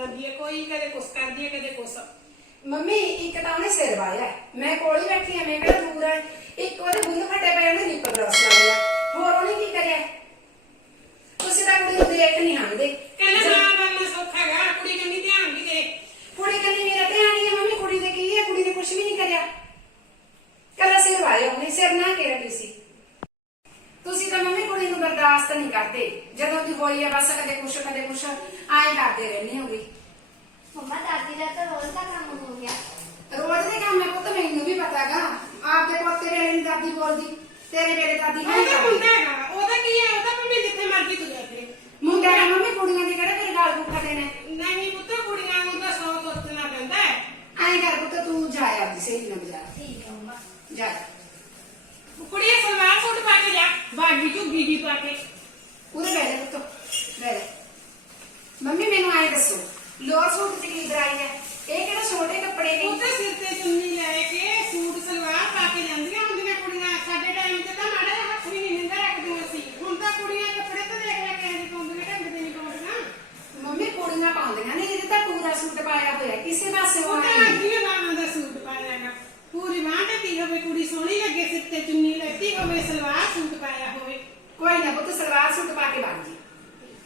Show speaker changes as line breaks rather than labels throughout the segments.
ਲਾਉਂਦੀ ਹੈ ਕੋਈ ਕਦੇ ਕੁਛ ਕਰਦੀ ਹੈ ਕਦੇ ਕੁਛ।
ਮੰਮੀ ਇੱਕ ਤਾਂ ਉਹਨੇ ਸਿਰ ਵਾਇਆ ਹੈ। ਮੈਂ ਕੋਲ ਹੀ ਬੈਠੀ ਆ ਮੈਂ ਕਿਹੜਾ ਦੂਰ ਆ ਇੱਕ ਉਹਦੇ ਬੁੰਦ ਫਟੇ ਪਏ ਉਹਨੇ ਲੀਪਰ ਰਸ ਲਾਇਆ ਹੋਰ ਉਹਨੇ ਕੀ ਕਰਿਆ? ਤੁਸੀਂ ਤਾਂ ਕੁੜੀ ਨੂੰ ਦੇਖ ਨਹੀਂ ਹੰਦੇ
ਕਹਿੰਦਾ ਨਾ ਬਣਨਾ ਸੌਖਾ ਹੈਗਾ ਕੁੜੀ ਕੰਨੀ ਧਿਆਨ ਵੀ ਦੇ।
ਕੁੜੀ ਕਹਿੰਦੀ ਮੇਰਾ ਧਿਆਨ ਹੀ ਹੈ ਮੰਮੀ ਕੁੜੀ ਦੇ ਕੀ ਹੈ? ਕੁੜੀ ਨੇ ਕੁਝ ਵੀ ਨਹੀਂ ਕਰਿਆ। ਕੱਲਾ ਸਿਰ ਵਾਇਆ ਉਹਨੇ ਸਿਰ ਨਾ ਕੇ ਰੱਖੀ ਸੀ। ਤੁਸੀਂ ਤਾਂ ਮੰਮੀ ਕੁੜੀ ਨੂੰ ਬਰਦਾਸ਼ਤ ਨਹੀਂ ਕਰਦੇ। ਜਦੋਂ ਦੀ ਹੋਈ ਹੈ ਬਸ ਕਦੇ ਕੁਛ ਕਦੇ ਕੁਛ। ਆਏ ਕਰਦੇ ਰਹਿੰਦੇ ਹੋਗੇ।
ਮੰਮਾ ਦਾਦੀ ਦਾ ਤਾਂ ਰੋਜ਼ ਦਾ ਕੰਮ ਹੋ ਗਿਆ।
ਰੋਜ਼ ਦੇ ਕੰਮ ਹੈ ਪੁੱਤ ਮੈਨੂੰ ਵੀ ਪਤਾਗਾ ਆਪਦੇ ਪੋਤੇ ਵੇਲੇ ਦੀ ਦਾਦੀ ਬੋਲਦੀ ਤੇਰੇ ਵੇਲੇ ਦਾਦੀ ਨਹੀਂ
ਉਹਦਾ ਮੁੰਡਾ ਹੈਗਾ। ਉਹਦਾ ਕੀ ਹੈ ਉਹਦਾ ਭਾਵੇਂ ਜਿੱਥੇ ਮਰਜ਼ੀ ਤੁਰਿਆ ਫਿਰੇ।
ਮੁੰਡਾ ਹੈ ਮੰਮੀ ਕੁੜੀਆਂ ਦੇ ਕਿਹੜੇ ਤੇਰੇ ਗਾਲ ਪੁੱਠਾ ਦੇਣਾ
ਨਹੀਂ ਪੁੱਤ ਕੁੜੀਆਂ ਨੂੰ ਤਾਂ ਸੌ ਸੋਚਣਾ ਪੈਂਦਾ ਹੈ।
ਐਂ ਕਰ ਪੁੱਤ ਤੂੰ ਜਾ ਆਪਦੀ ਸਹੀ ਨਾਲ ਬਾਜ਼ਾਰ।
ਠੀਕ ਹੈ ਮੰਮਾ।
ਜਾ।
ਕੁੜੀਏ ਸਲਵਾਰ ਸੂਟ ਪਾ ਕੇ ਜਾ। ਬਾਗੀ ਝੁੱਗੀ ਜੀ ਪਾ ਕੇ।
ਪੂਰੇ ਬੈਠ ਜਾ ਪੁੱਤ ਬੈਠ ਜਾ। ਮੰਮੀ ਮੈਨੂੰ ਆਏ ਦੱਸੋ ਲੋਰ ਸੂਟ ਚ ਕੀ ਦਰਾਈ ਹੈ। ਇਹ ਕਿਹੜਾ ਛੋਟੇ ਕੱਪੜੇ ਨੇ?
ਉਹ ਸਿਰ ਤੇ ਚੁੰਨੀ ਲੈ ਕੇ ਸੂਟ ਸਲਵਾਰ ਪਾ ਕੇ ਜਾਂਦੀਆਂ ਹੁੰਦੀਆਂ ਕੁੜੀਆਂ ਸਾਡੇ ਟਾਈਮ ਤੇ ਤਾਂ ਮਾੜਾ ਜਿਹਾ ਹੱਥ ਵੀ ਨਹੀਂ ਨਿੰਦਾ ਰੱਖਦੀਆਂ ਸੀ ਹੁਣ ਤਾਂ ਕੁੜੀਆਂ ਕੱਪੜੇ ਤਾਂ ਦੇਖ ਲੈ ਕਿਹੋ ਜਿਹੇ ਪਾਉਂਦੀਆਂ ਢੰਗ ਦੇ ਨਹੀਂ ਪਾਉਂਦੀਆਂ
ਮੰਮੀ ਕੁੜੀਆਂ ਪਾਉਂਦੀਆਂ ਨੇ ਇਹਦੇ ਤਾਂ ਪੂਰਾ ਸੂਟ ਪਾਇਆ ਹੋਇਆ ਕਿਸੇ ਪਾਸੇ
ਉਹ
ਉਹ
ਤਾਂ
ਨਹੀਂ
ਅੱਧੀਆਂ ਬਾਹਾਂ ਦਾ ਸੂਟ ਪਾਇਆ ਹੈਗਾ ਪੂਰੀ ਬਾਂਹ ਢੱਕੀ ਹੋਵੇ ਕੁੜੀ ਸੋਹਣੀ ਲੱਗੇ ਸਿਰ ਤੇ ਚੁੰਨੀ ਲੈਤੀ ਹੋਵੇ ਸਲਵਾਰ ਸੂਟ ਪਾਇਆ ਹੋਵੇ
ਕੋਈ ਨਾ ਪੁੱਤ ਸਲਵਾਰ ਸੂਟ ਪਾ ਕੇ ਵਗ ਜੀ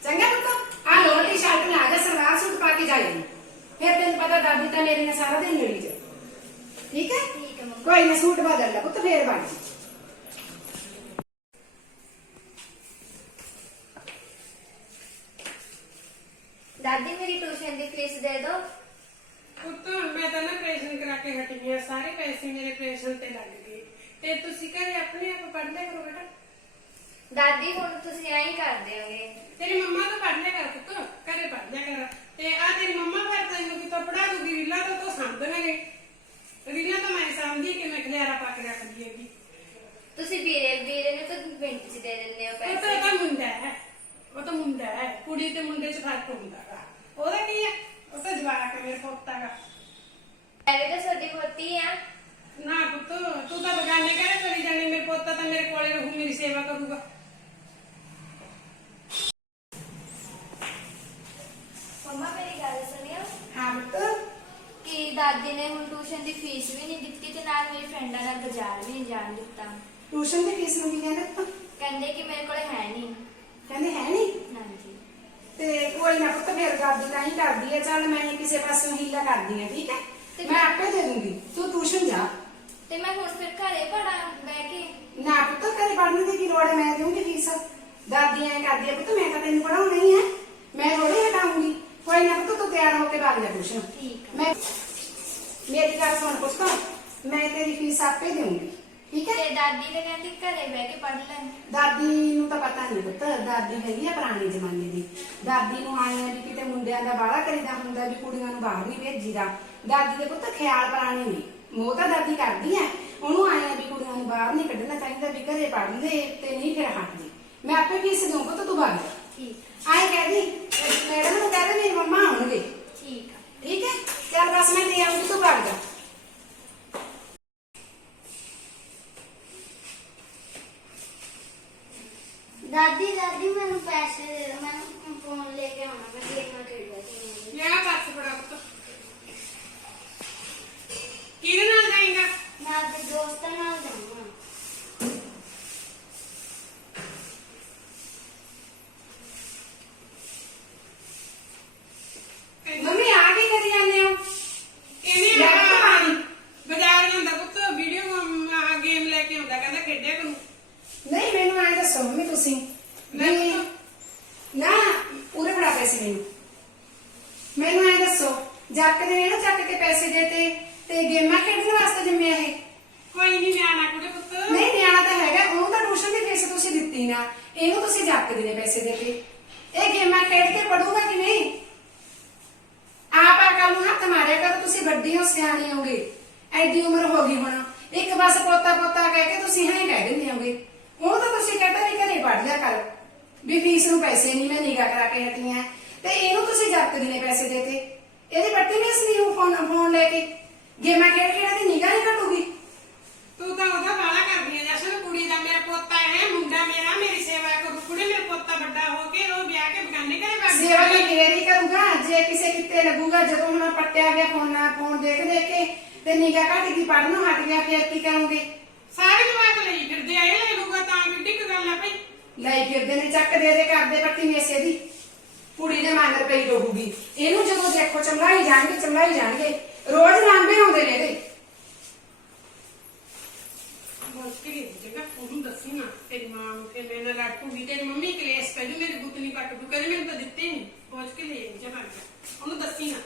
ਚੰਗਾ ਪੁੱਤ ਆ ਲੋਰ ਟੀ ਸ਼ਰਟ ਲਾ ਜਾ ਸਲਵਾਰ ਸੂਟ ਪਾ ਕੇ ਜਾਈਂ ਫਿਰ ਤੈਨੂੰ ਪਤਾ ਦਾਦੀ ਤਾਂ ਮੇਰੇ ਨਾਲ ਸਾਰਾ ਦਿਨ ਲੜੀ ਜਾ ਠੀਕ ਹੈ
ਠੀਕ ਹੈ ਮੰਮਾ
ਕੋਈ ਨਾ ਸੂਟ ਬਦਲ ਲੈ ਪੁੱਤ ਫੇਰ ਵਗ ਜੀ
ਦਾਦੀ ਮੇਰੀ ਟਿਊਸ਼ਨ ਦੀ ਫੀਸ ਦੇ ਦਿਓ
ਪੁੱਤ ਮੈਂ ਤਾਂ ਨਾ ਕਰਾ ਕੇ ਹਟੀ ਹਾਂ ਸਾਰੇ ਪੈਸੇ ਮੇਰੇ ਆਪਰੇਸ਼ਨ ਤੇ ਲੱਗ ਗਏ। ਤੇ ਤੁਸੀਂ ਘਰੇ ਆਪਣੇ ਆਪ ਪੜ੍ਹ ਲਿਆ ਕਰੋ ਬੇਟਾ।
ਦਾਦੀ ਹੁਣ ਤੁਸੀਂ ਐਂ ਹੀ ਕਰ ਦਿਓਗੇ
ਤੇਰੀ ਮੰਮਾ ਤਾਂ ਪੜ੍ਹ ਲਿਆ ਕਰ ਪੁੱਤ ਘਰੇ ਪੜ੍ਹ ਲਿਆ ਕਰ। ਤੇ ਆ ਤੇਰੀ ਮੰਮਾ ਫਿਰ ਤੈਨੂੰ ਕਿਤੋਂ ਪੜਾ ਦੂਗੀ ਰੀਲਾ ਤਾਂ ਤੂੰ ਸਾਂਭਣਾ ਨੇ ਰੀਲਾ ਤਾਂ ਮੈਂ ਸਾਂਭਦੀ ਕਿ ਮੈਂ ਖਲਿਆਰਾ ਪਾ ਕੇ ਰੱਖਦੀ ਹੈਗੀ।
ਤੁਸੀਂ ਵੀਰੇ ਵੀਰੇ ਨੂੰ ਤਾਂ ਮਿੰਟ 'ਚ ਦੇ ਦਿੰਦੇ ਹੋ
ਉਹ ਤਾਂ
ਪੈਸੇ।
ਮੁੰਡਾ ਹੈ ਉਹ ਤਾਂ ਮੁੰਡਾ ਹੈ। ਕੁੜੀ ਤੇ ਮੁੰਡੇ 'ਚ ਫ਼ਰਕ ਹੁੰਦਾ ਗਾ। ਉਹਦਾ ਕੀ ਹੈ? ਉਹ ਤਾਂ ਜਵਾਕ ਹੈ ਮੇਰੇ ਪੁੱਤ ਹੈਗਾ।
ਐਵੇਂ ਤਾਂ ਤੁਹਾਡੀ ਆ।
ਨਾ ਪੁੱਤ ਤੂੰ ਤਾਂ ਬਗਾਨੇ ਕਰੇ ਕਰੀ ਜਾਣੀ ਮੇਰੇ ਪੁੱਤ ਤਾਂ ਮੇਰੇ ਕੋਲੇ ਰਹੂ ਮੇਰੀ ਸੇਵਾ ਕਰੂਗਾ।
ਮੰਮਾ ਮੇਰੀ ਗੱਲ ਸੁਣਿਓ।
ਹਾਂ ਪੁੱਤ।
ਕਿ ਦਾਦੀ ਨੇ ਹੁਣ ਟਿਊਸ਼ਨ ਦੀ ਫੀਸ ਵੀ ਨਹੀਂ ਦਿੱਤੀ ਤੇ ਨਾਲ ਮੇਰੀ ਫਰੈਂਡਾਂ ਨਾਲ ਬਾਜ਼ਾਰ ਵੀ ਨਹੀਂ ਜਾਣ ਦਿੱਤਾ।
ਟਿਊਸ਼ਨ ਦੀ ਫੀਸ ਨੂੰ ਕੀ ਕਹਿੰਦੇ ਪੁੱਤ?
ਕਹਿੰਦੇ ਕਿ ਮੇਰੇ ਕੋਲ ਹੈ ਨਹੀਂ।
ਕਹਿੰਦੇ ਹੈ ਨਹੀਂ?
ਹਾਂਜੀ।
ਤੇ ਕੋਈ ਨਾ ਪੁੱਤ ਫੇਰ ਦਾਦੀ ਤਾਂ ਹੀ ਕਰਦੀ ਹੈ ਚੱਲ ਮੈਂ ਕਿਸੇ ਪਾਸੋਂ ਹੀਲਾ ਕਰਦੀ ਹਾਂ ਠੀਕ ਹੈ?
ਤੇ
ਮੈਂ ਆਪੇ ਦੇ ਦੂੰਗੀ। ਤੂੰ ਟਿਊਸ਼ਨ ਜਾ।
ਤੇ ਮੈਂ ਹੁਣ ਫਿਰ ਘਰੇ ਪੜਾਂ ਬਹਿ ਕੇ
ਨਾ ਪੁੱਤ ਕਦੇ ਪੜਨ ਦੀ ਕੀ ਲੋੜ ਹੈ? ਮੈਂ ਦੇਵਾਂਗੀ ਫੀਸ। ਦਾਦੀ ਐ ਕਰਦੀ ਹੈ ਪੁੱਤ ਮੈਂ ਤਾਂ ਤੈਨੂੰ ਪੜਾਉਣਾ ਹੀ ਹੈ ਮੈਂ ਥੋੜੀ ਹਟਾਉਂਗੀ ਕੋਈ ਨਾ ਪੁੱਤ ਤੂੰ ਤਿਆਰ ਹੋ ਕੇ ਭਾਗ ਜਾ ਟਿਊਸ਼ਨ।
ਠੀਕ
ਮੈਂ ਮੇਰੀ ਗੱਲ ਸੁਣ ਪੁੱਤ। ਮੈਂ ਤੇਰੀ ਫੀਸ ਆਪੇ ਦੇਵਾਂਗੀ ਠੀਕ ਹੈ
ਤੇ ਦਾਦੀ ਤੇ ਕਹਿੰਦੀ ਘਰੇ ਬਹਿ ਕੇ ਪੜ ਲੈਣ।
ਦਾਦੀ ਨੂੰ ਤਾਂ ਪਤਾ ਨਹੀਂ ਪੁੱਤ। ਦਾਦੀ ਹੈਗੀ ਆ ਪੁਰਾਣੇ ਜ਼ਮਾਨੇ ਦੀ। ਦਾਦੀ ਨੂੰ ਆਇਆ ਵੀ ਕਿਤੇ ਮੁੰਡਿਆਂ ਦਾ ਬਾਹਲਾ ਕਰੀਦਾ ਹੁੰਦਾ ਵੀ ਕੁੜੀਆਂ ਨੂੰ ਬਾਹਰ ਨਹੀਂ ਭੇਜੀਦਾ। ਦਾਦੀ ਦੇ ਪੁੱਤ ਖਿਆਲ ਪੁਰਾਣੇ ਨੇ। ਮੋਹ ਤਾਂ ਦਾਦੀ ਕਰਦੀ ਐ। ਉਹਨੂੰ ਆਇਆ ਵੀ ਕੁੜੀਆਂ ਨੂੰ ਬਾਹਰ ਨਹੀਂ ਕੱਢਣਾ ਚਾਹੀਦਾ ਵੀ ਘਰੇ ਪੜ ਲੈ ਤੇ ਨਹੀਂ ਫਿਰ ਹਟਦੀ। ਮੈਂ ਆਪੇ ਫੀਸ ਦਊਂ ਪੁੱਤ ਤੂੰ ਬਾਹਰ
ਠੀਕ।
ਆਏ ਕਹਦੀ ਮੈਡਮ ਨੂੰ ਕਹਦੇ ਮੇਰੀ ਮੰਮਾ ਆਉਣਗੇ।
ਠੀਕ ਆ।
ਠੀਕ ਹੈ ਚੱਲ ਬਸ ਮੈਂ ਦੇ ਆਉਂਗੀ ਤੂੰ ਬਾਹਰ ਜਾ।
ਦਾਦੀ ਦਾਦੀ ਮੈਨੂੰ ਪੈਸੇ ਦੇ ਦਿਓ। ਮੈਂ ਫੋਨ ਲੈ ਕੇ ਆਉਣਾ ਮੈਂ ਗੇਮਾਂ ਖੇਡਦਾ ਸੀ।
ਲਿਆ ਬੱਸ ਬੜਾ ਪੁੱਤ ਕਿਹਦੇ ਨਾਲ ਜਾਏਗਾ
ਮੈਂ ਆਪਣੇ ਦੋਸਤਾਂ ਨਾਲ ਜਾਣਾ
ਮੰਮੀ ਆ ਕੀ ਕਰੀ ਜਾਂਦੇ ਹੋ
ਇਹਨੇ
ਲੈ ਕੇ ਪਾਣੀ।
ਬਾਜ਼ਾਰ ਜਾਂਦਾ ਪੁੱਤ ਵੀਡੀਓ ਗੇਮ ਲੈ ਕੇ ਆਉਂਦਾ ਕਹਿੰਦਾ ਖੇਡਿਆ ਕਰੂੰ
ਨਹੀਂ ਮੈਨੂੰ ਐਂ ਦੱਸੋ ਮੰਮੀ ਤੁਸੀਂ
ਮੈਂ
ਵੀ ਨਾ ਪੂਰੇ ਬੜਾ ਪੈਸੇ ਮੈਨੂੰ ਮੈਨੂੰ ਐਂ ਦੱਸੋ ਜੱਕ ਦੇ ਨੇ ਨਾ ਚੱਕ ਕੇ ਪੈਸੇ ਦੇਤੇ ਤੇ ਗੇਮਾਂ ਖੇਡਣ ਵਾਸਤੇ ਜੰਮਿਆ ਇਹ
ਕੋਈ ਨਹੀਂ ਨਿਆਣਾ ਕੁੜੇ ਪੁੱਤ
ਨਹੀਂ ਨਿਆਣਾ ਤਾਂ ਹੈਗਾ ਉਹਨੂੰ ਤਾਂ ਟਿਊਸ਼ਨ ਦੀ ਫੀਸ ਤੁਸੀਂ ਦਿੱਤੀ ਨਾ ਇਹਨੂੰ ਤੁਸੀਂ ਜੱਕ ਦੇ ਨੇ ਪੈਸੇ ਦੇਤੇ? ਇਹ ਗੇਮਾਂ ਖੇਡ ਕੇ ਪੜੂਗਾ ਕਿ ਨਹੀਂ? ਆਪ ਅਕਲ ਨੂੰ ਹੱਥ ਮਾਰਿਆ ਕਰੋ, ਤੁਸੀਂ ਵੱਡੀ ਹੋ, ਸਿਆਣੀ ਹੋਗੇ। ਐਡੀ ਉਮਰ ਹੋ ਗਈ ਹੁਣ। ਇੱਕ ਬਸ ਪੋਤਾ ਪੋਤਾ ਕਹਿ ਕੇ ਤੁਸੀਂ ਹਾਂ ਕਹਿ ਦਿੰਦੇ ਹੋਗੇ। ਉਹ ਤਾਂ ਤੁਸੀਂ ਕਹਿੰਦਾ ਵੀ ਘਰੇ ਪੜ ਲਿਆ ਕਰ। ਵੀ ਫੀਸ ਨੂੰ ਪੈਸੇ ਨਹੀਂ, ਮੈਂ ਨਿਗਾ ਕਰਾ ਕੇ ਹਟੀਆਂ ਤੇ ਇਹਨੂੰ ਤੁਸੀਂ ਜੱਕ ਦੇ ਨੇ ਪੈਸੇ ਦੇਤੇ? ਇਹਦੀ ਬੱਤੀ ਨਹੀਂ ਅਸਲੀ ਉਹ ਫੋਨ ਫੋਨ ਲੈ ਕੇ। ਗੇਮਾਂ ਖੇਡ ਕੇ ਦੀ ਨਿਗਾ ਨਹੀਂ ਘਟੂਗੀ।
ਤੂੰ ਤਾਂ ਉਹਦਾ ਬਾਲਾ ਕਰਦੀ ਪੋਤਾ ਹੈ ਮੁੰਡਾ ਮੇਰਾ ਮੇਰੀ ਸੇਵਾ ਕਰੂ। ਕੁੜੇ ਮੇਰਾ ਪੋਤਾ ਵੱਡਾ ਹੋ ਕੇ ਉਹ ਵਿਆਹ ਕੇ ਬਗਾਨੇ ਘਰੇ ਵਗ
ਗਿਆ। ਸੇਵਾ ਮੈਂ ਮੇਰੀ ਕਰੂੰਗਾ ਜੇ ਕਿਸੇ ਕਿਤੇ ਲੱਗੂਗਾ ਜਦੋਂ ਹੁਣ ਪੱਟਿਆ ਗਿਆ ਫੋਨਾ ਫੋਨ ਦੇਖ ਦੇਖ ਕੇ ਤੇ ਨਿਗਾ ਘੱਟ ਦੀ ਪੜਨੋਂ ਹਟ ਗਿਆ ਫੇਰ ਕੀ ਕਰੂੰਗੇ?
ਸਾਰੇ ਜਵਾਕ ਲਈ ਫਿਰਦੇ ਆ ਇਹ ਲੈ ਲੂਗਾ ਤਾਂ ਕਿੱਡੀ ਕੁ ਗੱਲ ਆ ਭਈ
ਲਈ ਫਿਰਦੇ ਨੇ ਚੱਕ ਦੇ ਦੇ ਕਰਦੇ ਪੱਟੀ ਮੇਸੇ ਦੀ। ਕੁੜੀ ਦੇ ਮੰਗਰ ਪਈ ਰਹੂਗੀ। ਇਹਨੂੰ ਜਦੋਂ ਦੇਖੋ ਚੰਗਾਈ ਜਾਣਗੇ ਚੰਗਾਈ ਜਾਣਗੇ। ਰੋਜ਼ ਲਾਂਬੇ ਆਉਂਦੇ ਨੇ ਇਹਦੇ।
ਮੁਸ਼ਕਿਲ ਹੀ ਜਗਾ ਉਹਨੂੰ ਦੱਸੀ ਨਾ ਤੇਰੀ ਮਾਂ ਨੂੰ ਕਿ ਮੈਂ ਨਾ ਲੜੂਗੀ ਤੇਰੀ ਮੰਮੀ ਕਲੇਸ਼ ਪੈ ਜੂ ਮੇਰੀ ਗੁੱਤ ਨਹੀਂ ਪੱਟ ਦੂ ਕਦੇ ਮੈਨੂੰ ਤਾਂ ਦਿੱਤੇ ਨਹੀਂ ਪਹੁੰਚ ਕੇ ਲੈ ਜਾ ਬਣ ਗਿਆ ਉਹਨੂੰ ਦੱਸੀ ਨਾ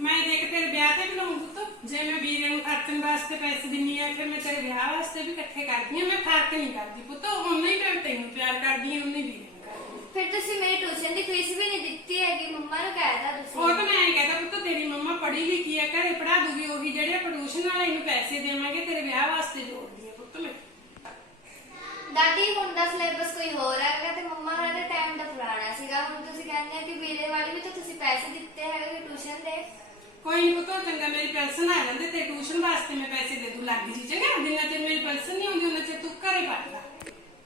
ਮੈਂ ਦੇਖ ਤੇਰੇ ਵਿਆਹ ਤੇ ਬਣਾਉਂ ਪੁੱਤ ਜੇ ਮੈਂ ਵੀਰੇ ਨੂੰ ਖਰਚਣ ਵਾਸਤੇ ਪੈਸੇ ਦਿੰਨੀ ਆ ਫਿਰ ਮੈਂ ਤੇਰੇ ਵਿਆਹ ਵਾਸਤੇ ਵੀ ਇਕੱਠੇ ਕਰਦੀ ਆ ਮੈਂ ਫ਼ਰਕ ਨਹੀਂ ਕਰਦੀ ਪੁੱਤ ਉਨਾ ਹੀ ਮੈਂ ਤੈਨੂੰ ਪਿਆਰ ਕਰਦੀ ਆ ਪੜ੍ਹੀ ਲਿਖੀ ਆ ਘਰੇ ਪੜਾ ਦੂਗੀ ਉਹੀ ਜਿਹੜੇ ਪ੍ਰੋਡਕਸ਼ਨ ਵਾਲੇ ਇਹਨੂੰ ਪੈਸੇ ਦੇਵਾਂਗੇ ਤੇਰੇ ਵਿਆਹ ਵਾਸਤੇ ਜੋੜਦੀ ਆ ਪੁੱਤ ਮੈਂ।
ਦਾਦੀ ਹੁਣ ਦਾ ਸਿਲੇਬਸ ਕੋਈ ਹੋਰ ਹੈਗਾ ਤੇ ਮੰਮਾ ਹੋਣਾ ਦੇ ਟਾਈਮ ਦਾ ਪੁਰਾਣਾ ਸੀਗਾ। ਹੁਣ ਤੁਸੀਂ ਕਹਿੰਦੇ ਹੋ ਕਿ ਵੀਰੇ ਵਾਲੀ ਵੀ ਤਾਂ ਤੁਸੀਂ ਪੈਸੇ ਦਿੱਤੇ ਹੈਗੇ ਟਿਊਸ਼ਨ ਦੇ।
ਕੋਈ ਨਹੀਂ ਪੁੱਤ ਚੰਗਾ ਮੇਰੀ ਪੈਨਸ਼ਨ ਆ ਜਾਂਦੇ ਤੇ ਟਿਊਸ਼ਨ ਵਾਸਤੇ ਮੈਂ ਪੈਸੇ ਦੇ ਦੂੰ। ਲੱਗ ਜੀ ਚੰਗਾ ਜਿੰਨਾ ਚਿਰ ਮੇਰੀ ਪੈਨਸ਼ਨ ਨਹੀਂ ਹੁੰਦੀ ਉਹਨਾਂ ਚਿਰ ਤੂੰ ਘਰੇ ਪੜ੍ਹਦਾ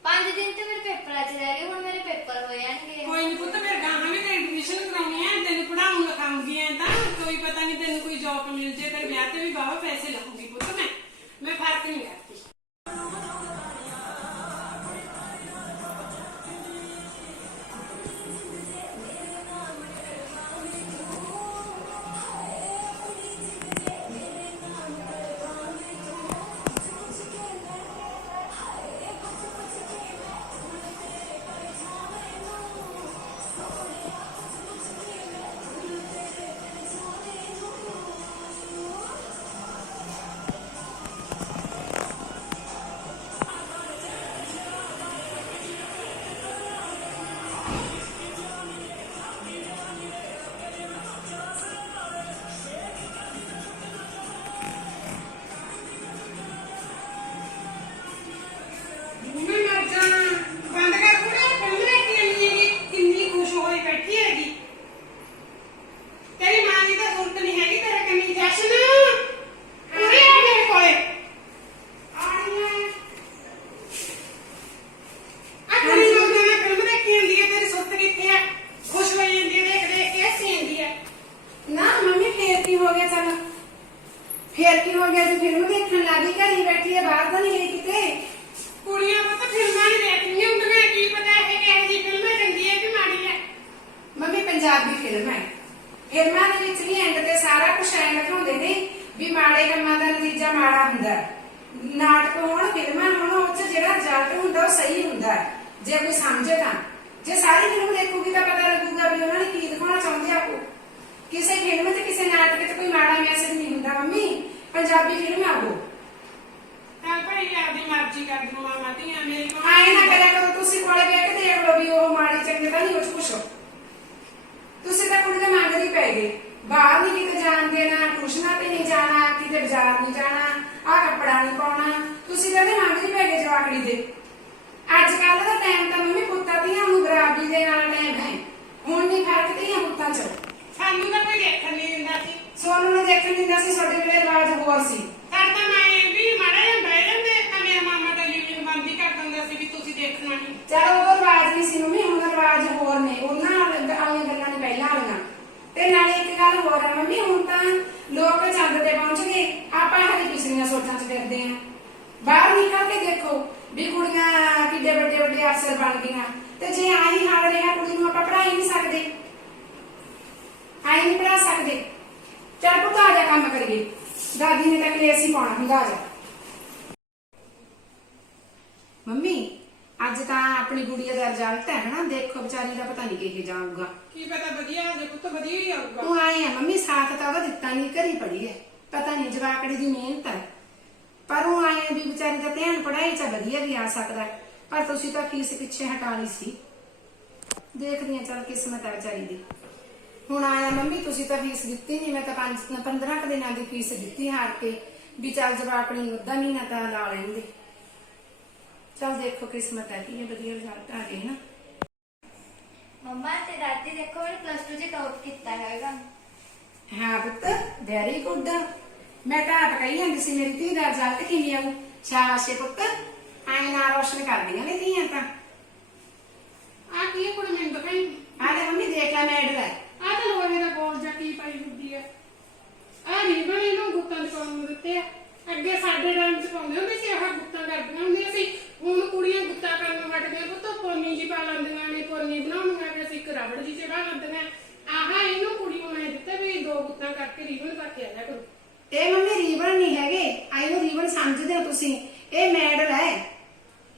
ਪੰਜ ਦਿਨ ਤੇ ਮੇਰੇ ਪੇਪਰ ਅੱਜ ਰਹਿ ਗਏ, ਹੁਣ ਮੇਰੇ ਪੇਪਰ ਹੋ ਜਾਣਗੇ
ਕੋਈ ਨਹੀਂ ਪੁੱਤ, ਮੇਰੇ ਗਾਹਾਂ ਵੀ ਤੇ ਐਡਮਿਸ਼ਨ ਕਰਾਉਣੀ ਆ, ਤੈਨੂੰ ਪੜਾਉਣ ਲਿਖਾਉਂਗੀ ਐ ਤਾਂ। ਕੋਈ ਪਤਾ ਨਹੀਂ ਤੈਨੂੰ ਕੋਈ ਜੌਬ ਮਿਲ ਜੇ, ਤੇਰੇ ਵਿਆਹ ਤੇ ਵੀ ਬਾਵਾ ਪੈਸੇ ਲਾਉਂਗੀ ਪੁੱਤ ਮੈਂ। ਮੈਂ ਫ਼ਰਕ ਨਹੀਂ ਕਰਦੀ ਫਿਲਮਾਂ ਦੇ
ਵਿੱਚ ਵੀ ਐਂਡ ਤੇ ਸਾਰਾ ਕੁਝ ਐਂ ਦਿਖਾਉਂਦੇ ਨੇ ਵੀ ਮਾੜੇ ਕੰਮਾਂ ਦਾ ਨਤੀਜਾ ਮਾੜਾ ਹੁੰਦਾ। ਨਾਟਕ ਹੋਣ ਫਿਲਮਾਂ ਹੋਣ ਉਹ 'ਚ ਜਿਹੜਾ ਰਿਜ਼ਲਟ ਹੁੰਦਾ ਉਹ ਸਹੀ ਹੁੰਦਾ ਜੇ ਕੋਈ ਸਮਝੇ ਤਾਂ। ਜੇ ਸਾਰੀ ਫਿਲਮ ਦੇਖੂਗੀ ਤਾਂ ਪਤਾ ਲੱਗੂਗਾ ਵੀ ਉਹਨਾਂ ਨੇ ਕੀ ਦਿਖਾਉਣਾ ਚਾਹੁੰਦੇ ਆ ਉਹ। ਕਿਸੇ ਫਿਲਮ ਤੇ ਕਿਸੇ ਨਾਟਕ 'ਚ ਕੋਈ ਮਾੜਾ ਮੈਸੇਜ ਨਹੀਂ ਹੁੰਦਾ ਮੰਮੀ। ਪੰਜਾਬੀ ਫਿਲਮ ਆ ਉਹ।
ਤਾਂ ਭਾਈ ਆਪਦੀ ਮਰਜ਼ੀ ਕਰ ਦੂ ਮਾਮਾ ਧੀਆਂ ਮੇਰੀ ਮਾਂ
ਆਏ ਨਾ ਕਰਿਆ ਕਰੋ ਤੁਸੀਂ ਕੋਲੇ ਬਹਿ ਕੇ ਦੇਖ ਲਓ ਵੀ ਉਹ ਮਾੜੀ ਚੰਗੇ ਤਾਂ ਨਹੀਂ ਉਹ ਕੁਛ ਤੁਸੀਂ ਤਾਂ ਕੁੜੀ ਦੇ ਮੰਗ ਹੀ ਪੈ ਗਏ। ਬਾਹਰ ਨਹੀਂ ਕਿਤੇ ਜਾਣ ਦੇਣਾ ਟਿਊਸ਼ਨਾਂ ਤੇ ਨਹੀਂ ਜਾਣਾ ਕਿਤੇ ਬਾਜ਼ਾਰ ਨਹੀਂ ਜਾਣਾ ਆਹ ਕੱਪੜਾ ਨਹੀਂ ਪਾਉਣਾ। ਤੁਸੀਂ ਤਾਂ ਇਹਦੇ ਮੰਗ ਹੀ ਪੈ ਗਏ ਜਵਾਕੜੀ ਦੇ। ਅੱਜ ਕੱਲ ਦਾ ਟਾਈਮ ਤਾਂ ਮੰਮੀ ਪੁੱਤਾਂ ਧੀਆਂ ਨੂੰ ਬਰਾਬਰੀ ਦੇ ਨਾਲ ਟਾਈਮ ਹੈ ਹੁਣ ਨਹੀਂ ਫ਼ਰਕ ਧੀਆਂ ਪੁੱਤਾਂ 'ਚ।
ਸਾਨੂੰ ਤਾਂ ਕੋਈ ਦੇਖਣ ਨਹੀਂ ਦਿੰਦਾ ਸੀ।
ਸੋਨੂੰ ਨੂੰ ਦੇਖਣ ਦਿੰਦਾ ਸੀ ਤੁਹਾਡੇ ਵੇਲੇ ਰਿਵਾਜ ਹੋਰ ਸੀ।
ਸਾਡਾ ਮੈਂ ਵੀ ਮਾੜਾ ਜਿਹਾ ਬਹਿ ਜਾਂਦੇ ਤਾਂ ਮੇਰਾ ਮਾਮਾ ਟੈਲੀਵਿਜ਼ਨ ਬੰਦ ਹੀ ਕਰ ਦਿੰਦਾ ਸੀ ਵੀ ਤੁਸੀਂ ਦੇਖਣਾ ਨਹੀਂ।
ਚਲ ਉਦੋਂ ਰਿਵਾਜ ਨਹੀਂ ਸੀ ਮੰਮੀ ਹੁਣ ਰਿਵਾਜ ਹੋਰ ਨੇ। ਉਹਨਾਂ ਵਾਲੀਆਂ ਗੱਲਾਂ ਨੇ ਪਹਿਲਾਂ ਵਾਲੀਆਂ ਤੇ ਨਾਲੇ ਇੱਕ ਗੱਲ ਹੋਰ ਹੈ, ਮੰਮੀ, ਹੁਣ ਤਾਂ ਲੋਕ ਚੰਦ ਤੇ ਪਹੁੰਚ ਗਏ। ਆਪਾਂ ਹਲੇ ਪਿਛਲੀਆਂ ਸੋਚਾਂ 'ਚ ਫਿਰਦੇ ਆਂ ਬਾਹਰ ਨਿਕਲ ਕੇ ਦੇਖੋ ਵੀ ਕੁੜੀਆਂ ਕਿੱਡੇ ਵੱਡੇ ਵੱਡੇ ਅਫਸਰ ਬਣ ਗਈਆਂ। ਤੇ ਜੇ ਆਹੀ ਹਾਲ ਰਿਹਾ, ਕੁੜੀ ਨੂੰ ਆਪਾਂ ਪੜ੍ਹਾ ਹੀ ਨਹੀਂ ਸਕਦੇ। ਆਈ ਨਹੀਂ ਪੜ੍ਹਾ ਸਕਦੇ। ਚੱਲ ਪੁੱਤ, ਆ ਜਾ ਕੰਮ ਕਰੀਏ। ਦਾਦੀ ਨੇ ਤਾਂ ਕਲੇਸ਼ ਹੀ ਪਾਉਣਾ ਹੁੰਦਾ ਆ ਜਾ ਮੰਮੀ ਅੱਜ ਤਾਂ ਆਪਣੀ ਗੁੜੀਆ ਦਾ ਰਿਜ਼ਲਟ ਹੈ ਨਾ ਦੇਖੋ ਵਿਚਾਰੀ ਦਾ ਪਤਾ ਨਹੀਂ ਕਿਹੇ ਜਾਊਗਾ।
ਕੀ ਪਤਾ ਵਧੀਆ ਜੇ ਪੁੱਤ ਵਧੀਆ ਹੀ ਆਊਗਾ।
ਉਹ ਆਏ ਆ ਮੰਮੀ ਸਾਥ ਤਾਂ ਉਹਦਾ ਦਿੱਤਾ ਨਹੀਂ ਘਰੀ ਪੜੀ ਹੈ। ਪਤਾ ਨਹੀਂ ਜਵਾਕੜੀ ਦੀ ਮਿਹਨਤ ਹੈ। ਪਰ ਉਹ ਆਏ ਆ ਵੀ ਵਿਚਾਰੀ ਦਾ ਧਿਆਨ ਪੜਾਈ ਚ ਵਧੀਆ ਵੀ ਆ ਸਕਦਾ ਹੈ। ਪਰ ਤੁਸੀਂ ਤਾਂ ਫੀਸ ਪਿੱਛੇ ਹਟਾ ਲਈ ਸੀ। ਦੇਖਦੀ ਆ ਚੱਲ ਕਿਸਮਤ ਹੈ ਵਿਚਾਰੀ ਦੀ। ਹੁਣ ਆਇਆ ਮੰਮੀ ਤੁਸੀਂ ਤਾਂ ਫੀਸ ਦਿੱਤੀ ਨਹੀਂ ਮੈਂ ਤਾਂ 5 15 ਕੁ ਦਿਨਾਂ ਦੀ ਫੀਸ ਦਿੱਤੀ ਹਾਰ ਕੇ। ਵੀ ਚੱਲ ਜਵਾਕੜੀ ਨੂੰ ਅੱਧਾ ਮਹੀਨਾ ਤਾਂ ਲਾ ਲੈਣਗੇ। ਚੱਲ ਦੇਖੋ ਕਿਸਮਤ ਹੈ ਕਿ ਇਹ ਵਧੀਆ ਰਿਜ਼ਲਟ ਆ ਗਏ ਨਾ?
ਮੰਮਾ ਤੇ ਦਾਦੀ ਦੇਖੋ ਮੈਂ ਪਲੱਸ 2 ਚ ਟੌਪ ਕੀਤਾ ਹੈਗਾ।
ਹਾਂ ਪੁੱਤ ਵੈਰੀ ਗੁੱਡ ਮੈਂ ਤਾਂ ਆਪ ਕਹੀ ਜਾਂਦੀ ਸੀ ਮੇਰੀ ਧੀ ਦਾ ਰਿਜ਼ਲਟ ਕਿਵੇਂ ਆਊ? ਸ਼ਾਬਾਸ਼ ਏ ਪੁੱਤ ਐਂ ਨਾ ਰੋਸ਼ਨ ਕਰਦੀਆਂ ਨੇ ਧੀਆਂ ਤਾਂ।
ਆ ਕੀ ਕੁੜੀ ਮੈਨੂੰ ਦਿਖਾਈ?
ਆਹ ਲੈ ਮੰਮੀ ਦੇਖ ਲੈ ਮੈਡਲ ਹੈ
ਆ ਤਾਂ ਲੋਹੇ ਦਾ ਬੋਲ ਜਾਂ ਕੀ ਪਾਈ ਹੁੰਦੀ ਹੈ। ਆ ਨਹੀਂ ਬਣੀ ਦਿੱਤੇ ਆ। ਅੱਗੇ ਸਾਡੇ ਟਾਈਮ 'ਚ ਪਾਉਂਦੇ ਹੁੰਦੇ ਸੀ ਆਹ ਗੁੱਤਾਂ ਕਰਦੀਆਂ ਹੁੰਦੀਆਂ ਸੀ। ਹੁਣ ਕੁੜੀਆਂ ਗੁੱਤਾਂ ਕਰਨ ਹਟ ਪੁੱਤ ਪੋਨੀ ਜੀ ਪਾ ਲੈਂਦੀਆਂ ਨੇ, ਪੋਨੀ ਬਣਾਉਣੀਆਂ ਕਿ ਅਸੀਂ ਇੱਕ ਰਬੜ ਜੀ ਚੜਾ ਲੈਂਦੀਆਂ। ਆਹ, ਇਹਨੂੰ ਕੁੜੀ ਨੂੰ ਮੈਂ ਦਿੱਤੇ ਵੀ ਦੋ ਗੁੱਤਾਂ ਕਰਕੇ ਰੀਬਨ ਪਾ ਆਇਆ ਕਰੋ।
ਇਹ ਮੰਮੀ ਰੀਬਨ ਨਹੀਂ ਹੈਗੇ ਆਈ ਨੂੰ ਰੀਬਨ ਸਮਝਦੇ ਹੋ ਤੁਸੀਂ। ਇਹ ਮੈਡਲ ਹੈ।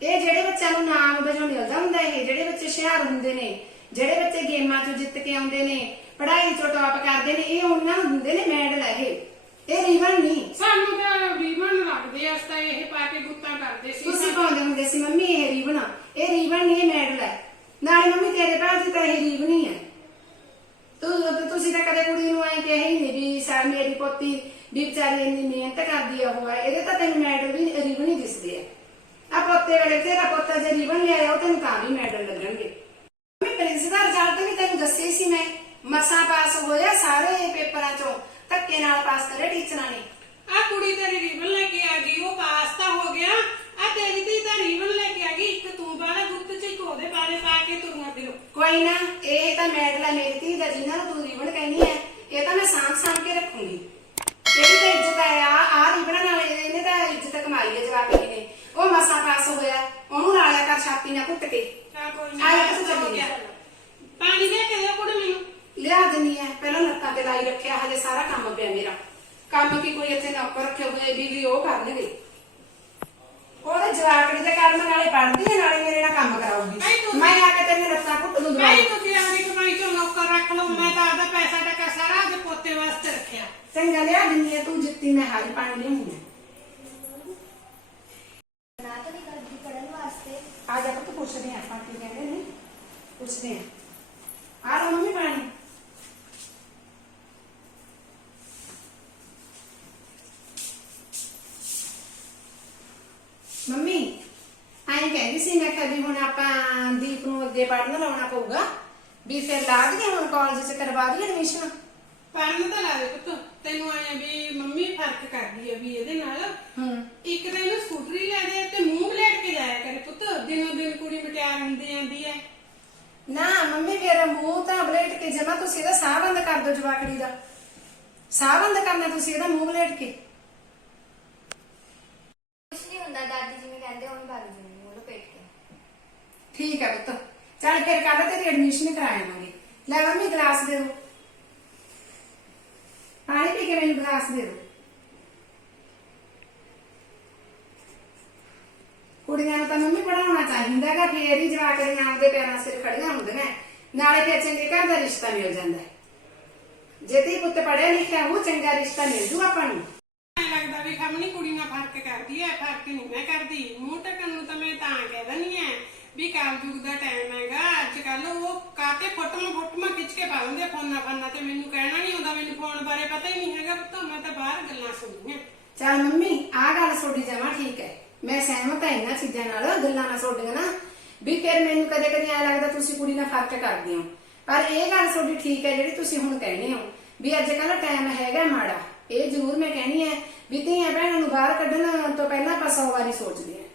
ਇਹ ਜਿਹੜੇ ਬੱਚਿਆਂ ਨੂੰ ਨਾਮ ਵਜੋਂ ਮਿਲਦਾ ਹੁੰਦਾ ਇਹ, ਜਿਹੜੇ ਬੱਚੇ ਹੁਸ਼ਿਆਰ ਹੁੰਦੇ ਨੇ, ਜਿਹੜੇ ਬੱਚੇ ਗੇਮਾਂ ਚ ਜਿੱਤ ਕੇ ਆਉਂਦੇ ਨੇ, ਪੜ੍ਹਾਈ 'ਚੋਂ ਟੌਪ ਕਰਦੇ ਨੇ, ਇਹ ਉਹਨਾਂ ਨੂੰ ਦਿੰਦੇ ਨੇ ਮੈਡਲ ਹੈ ਇਹ। ਇਹ ਰੀਬਨ ਨਹੀਂ।
ਸਾਨੂੰ ਤਾਂ ਰੀਬਨ ਲੱਗਦੇ ਆ ਅਸਤਾ ਇਹ ਪਾ ਕੇ ਗੁੱਤਾਂ ਕਰਦੇ ਸੀ।
ਤੁਸੀਂ ਪਾਉਂਦੇ ਹੁੰਦੇ ਸੀ ਮੰਮੀ ਇਹ ਰੀਬਨ ਆ। ਇਹ ਰੀਬਨ ਨਹੀਂ ਮੈਡਲ ਹੈ ਨਾਲੇ ਮੰਮੀ ਤੇਰੇ ਭੈਣ ਦੀ ਤਾਂ ਇਹ ਰੀਬਨ ਹੀ ਹੈ ਤੂੰ ਤੁਸੀਂ ਤਾਂ ਕਦੇ ਕੁੜੀ ਨੂੰ ਐ ਕਹੇ ਹੀ ਨਹੀਂ ਵੀ ਸਾ ਮੇਰੀ ਪੋਤੀ ਵੀ ਵਿਚਾਰੀ ਇੰਨੀ ਮਿਹਨਤ ਕਰਦੀ ਆ ਆ। ਇਹਦੇ ਤਾਂ ਤੈਨੂੰ ਮੈਡਲ ਵੀ ਰੀਬਨ ਹੀ ਦਿਸਦੇ ਆ। ਆ ਪੋਤੇ ਵੇਲੇ ਤੇਰਾ ਪੋਤਾ ਜੇ ਰੀਬਨ ਲਿਆਇਆ ਉਹ ਤੈਨੂੰ ਤਾਂ ਵੀ ਮੈਡਲ ਲੱਗਣਗੇ। ਮੈਂ ਪ੍ਰਿੰਸ ਦਾ ਰਿਜ਼ਲਟ ਵੀ ਤੈਨੂੰ ਦੱਸਿਆ ਹੀ ਸੀ ਮੈਂ। ਮਸਾਂ ਪਾਸ ਹੋਇਆ ਸਾਰੇ ਪੇਪਰਾਂ ਚੋਂ। ਧੱਕੇ ਨਾਲ ਪਾਸ ਕਰੇ ਟੀਚਰਾਂ ਨੇ।
ਆ ਕੁੜੀ ਤੇਰੀ ਰੀਬਨ ਲੈ ਕੇ ਆ ਗਈ ਉਹ ਪਾਸ ਤਾਂ ਹੋ ਗਿਆ। ਆ ਤੇਰੀ ਧੀ ਤਾਂ ਰੀਬਨ ਲੈ ਕੇ ਆ ਗਈ ਇੱਕ ਤੂੰ ਬਾਲਾ ਗੁੱਤ ਚ ਇੱਕ ਉਹਦੇ ਬਾਰੇ ਪਾ ਕੇ ਤੁਰਨਾ ਫਿਰੋ।
ਕੋਈ ਨਾ ਇਹ ਤਾਂ ਮੈਡਲ ਹੈ ਮੇਰੀ ਧੀ ਦਾ ਜਿਨ੍ਹਾਂ ਨੂੰ ਤੂੰ ਰੀਬਨ ਕਹਿੰਦੀ ਹੈ ਇਹ ਤਾਂ ਮੈਂ ਸਾਂਭ ਸਾਂਭ ਕੇ ਰੱਖੂੰਗੀ। ਇਹਦੀ ਤਾਂ ਇੱਜ਼ਤ ਹੈ ਆ ਆ ਰੀਬਨਾਂ ਨਾਲ ਇਹਨੇ ਤਾਂ ਇੱਜ਼ਤ ਕਮਾਈ ਹੈ ਜਵਾਬੀ ਨੇ। ਉਹ ਮਸਾ ਪਾਸ ਹੋਇਆ ਉਹਨੂੰ ਲਾਲਿਆ ਕਰ ਛਾਤੀ ਨਾਲ ਕੁੱਟ ਕੇ।
ਚਾ ਕੋਈ
ਆ ਲੈ
ਨਹੀਂ
ਤੂੰ ਚੱਲੀ
ਗਿਆ। ਪਾਣੀ ਦੇ ਕੇ ਦੇ ਕੁੜੀ ਮੈਨੂੰ
ਲਿਆ ਦਿੰਨੀ ਹੈ। ਪਹਿਲਾਂ ਲੱਤਾਂ ਤੇ ਲਾਈ ਰੱਖਿਆ ਹਜੇ ਸਾਰਾ ਕੰਮ ਪਿਆ ਮੇਰਾ। ਕੰਮ ਕੀ ਕੋਈ ਇੱਥੇ ਨੌਕਰ ਰੱਖੇ ਹੋਏ ਵੀ ਵੀ ਉਹ ਕਰਨਗੇ। ਉਹਦੇ ਜਵਾਕੜੀ ਦੇ ਕਰਮ ਨਾਲੇ ਪੜਦੀ ਹੈ ਨਾਲੇ ਮੇਰੇ ਨਾਲ ਕੰਮ ਕਰਾਉਗੀ। ਮੈਂ ਆ ਕੇ ਤੇਰੇ ਲੱਤਾਂ ਕੁੱਟ ਦੂੰ
ਭਾਈ ਤੁਸੀਂ ਆਪਣੀ ਕਮਾਈ ਚੋਂ ਨੌਕਰ ਰੱਖ ਲਓ ਮੈਂ ਤਾਂ ਆਪਦਾ ਪੈਸਾ ਟਕਾ ਸਾਰਾ ਉਹਦੇ ਪੋਤੇ ਵਾਸਤੇ ਰੱਖਿਆ।
ਚੰਗਾ ਲਿਆ ਦਿੰਨੀ ਹੈ ਤੂੰ ਜਿੱਤੀ ਮੈਂ ਹਾਰੀ ਪਾਣੀ ਲਿਆਉਂਦੀ ਹਾਂ
ਨਾ ਤਾਂ ਨਹੀਂ ਕਰਦੀ ਪੜਨ ਵਾਸਤੇ।
ਆ ਜਾ ਪੁੱਤ ਪੁੱਛਦੇ ਆਂ ਆਪਾਂ ਕੀ ਕਹਿੰਦੇ ਨੇ। ਪੁੱਛਦੇ ਆਂ ਆ ਲਓ ਮੰਮੀ ਪਾਣੀ ਮੰਮੀ ਆਈ ਕਹਿੰਦੀ ਸੀ ਮੈਂ ਕਿਹਾ ਵੀ ਹੁਣ ਆਪਾਂ ਦੀਪ ਨੂੰ ਅੱਗੇ ਪੜ੍ਹਨ ਲਾਉਣਾ ਪਊਗਾ ਵੀ ਫਿਰ ਲਾ ਦਈਏ ਹੁਣ ਕਾਲਜ ਚ ਕਰਵਾ ਦਈਏ ਐਡਮਿਸ਼ਨ
ਪੜਨ ਤਾਂ ਲਾ ਦੇ ਪੁੱਤ। ਤੈਨੂੰ ਆਇਆ ਵੀ ਮੰਮੀ ਫ਼ਰਕ ਕਰਦੀ ਹੈ ਵੀ ਇਹਦੇ ਨਾਲ।
ਹੂੰ।
ਇੱਕ ਤਾਂ ਇਹਨੂੰ ਸਕੂਟਰੀ ਲੈ ਦੇ ਤੇ ਮੂੰਹ ਬਲੇਟ ਕੇ ਜਾਇਆ ਕਰੇ ਪੁੱਤ। ਦਿਨੋਂ ਦਿਨ ਕੁੜੀ ਮਟਿਆਰ ਹੁੰਦੀ ਜਾਂਦੀ ਹੈ
ਨਾ ਮੰਮੀ ਫਿਰ ਮੂੰਹ ਤਾਂ ਬਲੇਟ ਕੇ ਜਮਾ ਤੁਸੀਂ ਇਹਦਾ ਸਾਹ ਬੰਦ ਕਰ ਦਿਓ ਜਵਾਕੜੀ ਦਾ। ਸਾਹ ਬੰਦ ਕਰਨਾ ਤੁਸੀਂ ਇਹਦਾ ਮੂੰਹ ਬਲੇਟ ਕੇ।
ਕੁਛ ਨਹੀਂ ਹੁੰਦਾ ਦਾਦੀ ਜਿਵੇਂ ਕਹਿੰਦੇ ਉਹਨੂੰ ਭੱਗ ਜਾਂਦੀ ਉਹਨੂੰ ਪੇਟ ਕੇ।
ਠੀਕ ਹੈ ਪੁੱਤ। ਚੱਲ ਫਿਰ ਕੱਲ ਤੇਰੀ ਐਡਮਿਸ਼ਨ ਕਰਾਵਾਂਗੇ ਲੈ ਮੰਮੀ, ਗਲਾਸ ਦੇ ਦਿਓ। ਪਾਣੀ ਪੀ ਕੇ ਮੈਨੂੰ ਗਲਾਸ ਦੇ ਦਿਓ। ਕੁੜੀਆਂ ਨੂੰ ਤਾਂ ਮੰਮੀ ਪੜਾਉਣਾ ਚਾਹੀਦਾ ਫੇਰ ਹੀ ਜਵਾਕੜੀਆਂ ਆਪਦੇ ਪੈਰਾਂ ਸਿਰ ਖੜੀਆਂ ਹੁੰਦੀਆਂ ਨਾਲੇ ਫਿਰ ਚੰਗੇ ਘਰ ਦਾ ਰਿਸ਼ਤਾ ਮਿਲ ਜਾਂਦਾ ਜੇ ਤੀ ਪੁੱਤ ਪੜਿਆ ਲਿਖਿਆ ਉਹ ਚੰਗਾ ਰਿਸ਼ਤਾ ਮਿਲ ਜੂ ਆਪਾਂ ਨੂੰ।
ਲੱਗਦਾ ਵੀ ਖਮਣੀ ਕੁੜੀ ਨਾਲ ਫ਼ਰਕ ਕਰਦੀ ਐ ਫ਼ਰਕ ਨਹੀਂ ਮੈਂ ਕਰਦੀ। ਮੂੰਹ ਟਕਣ ਨੂੰ ਤਾਂ ਮੈਂ ਤਾਂ ਕਹਿ ਦਿੰਦੀ ਐ ਵੀ ਕਲਯੁਗ ਦਾ ਟਾਈਮ ਹੈਗਾ ਅੱਜ ਕੱਲ ਉਹ ਕਾਤੇ ਫੋਟੋਆਂ ਫੋਟੋਆਂ ਖਿੱਚ ਕੇ ਪਾ ਦਿੰਦੇ ਫੋਨਾਂ ਫਾਨਾਂ ਤੇ, ਮੈਨੂੰ ਕਹਿਣਾ ਨਹੀਂ ਆਉਂਦਾ, ਮੈਨੂੰ ਫੋਨ ਬਾਰੇ ਪਤਾ ਹੀ ਨਹੀਂ ਹੈਗਾ ਪੁੱਤ, ਮੈਂ ਤਾਂ ਬਾਹਰ ਗੱਲਾਂ ਸੁਣੀਆਂ
ਚੱਲ ਮੰਮੀ, ਆਹ ਗੱਲ ਤੁਹਾਡੀ ਜਮਾ ਠੀਕ ਹੈ। ਮੈਂ ਸਹਿਮਤ ਹਾਂ ਇਹਨਾਂ ਚੀਜ਼ਾਂ ਨਾਲ, ਗੱਲਾਂ ਨਾਲ ਤੁਹਾਡੀਆਂ ਨਾ। ਵੀ ਫਿਰ ਮੈਨੂੰ ਕਦੇ ਕਦੇ ਐ ਲੱਗਦਾ ਤੁਸੀਂ ਕੁੜੀ ਨਾਲ ਫ਼ਰਕ ਕਰਦੇ ਹੋ। ਪਰ ਇਹ ਗੱਲ ਤੁਹਾਡੀ ਠੀਕ ਹੈ ਜਿਹੜੀ ਤੁਸੀਂ ਹੁਣ ਕਹਿਣੀ ਹੋ, ਵੀ ਅੱਜ ਕੱਲ੍ਹ ਟਾਈਮ ਹੈਗਾ ਮਾੜਾ। ਇਹ ਜ਼ਰੂਰ ਮੈਂ ਕਹਿਣੀ ਹੈ ਵੀ ਧੀਆਂ ਭੈਣਾਂ ਨੂੰ ਬਾਹਰ ਕੱਢਣ ਤੋਂ ਪਹਿਲਾਂ ਆਪਾਂ ਸੌ ਵਾਰੀ ਸੋਚਦੇ ਹਾਂ।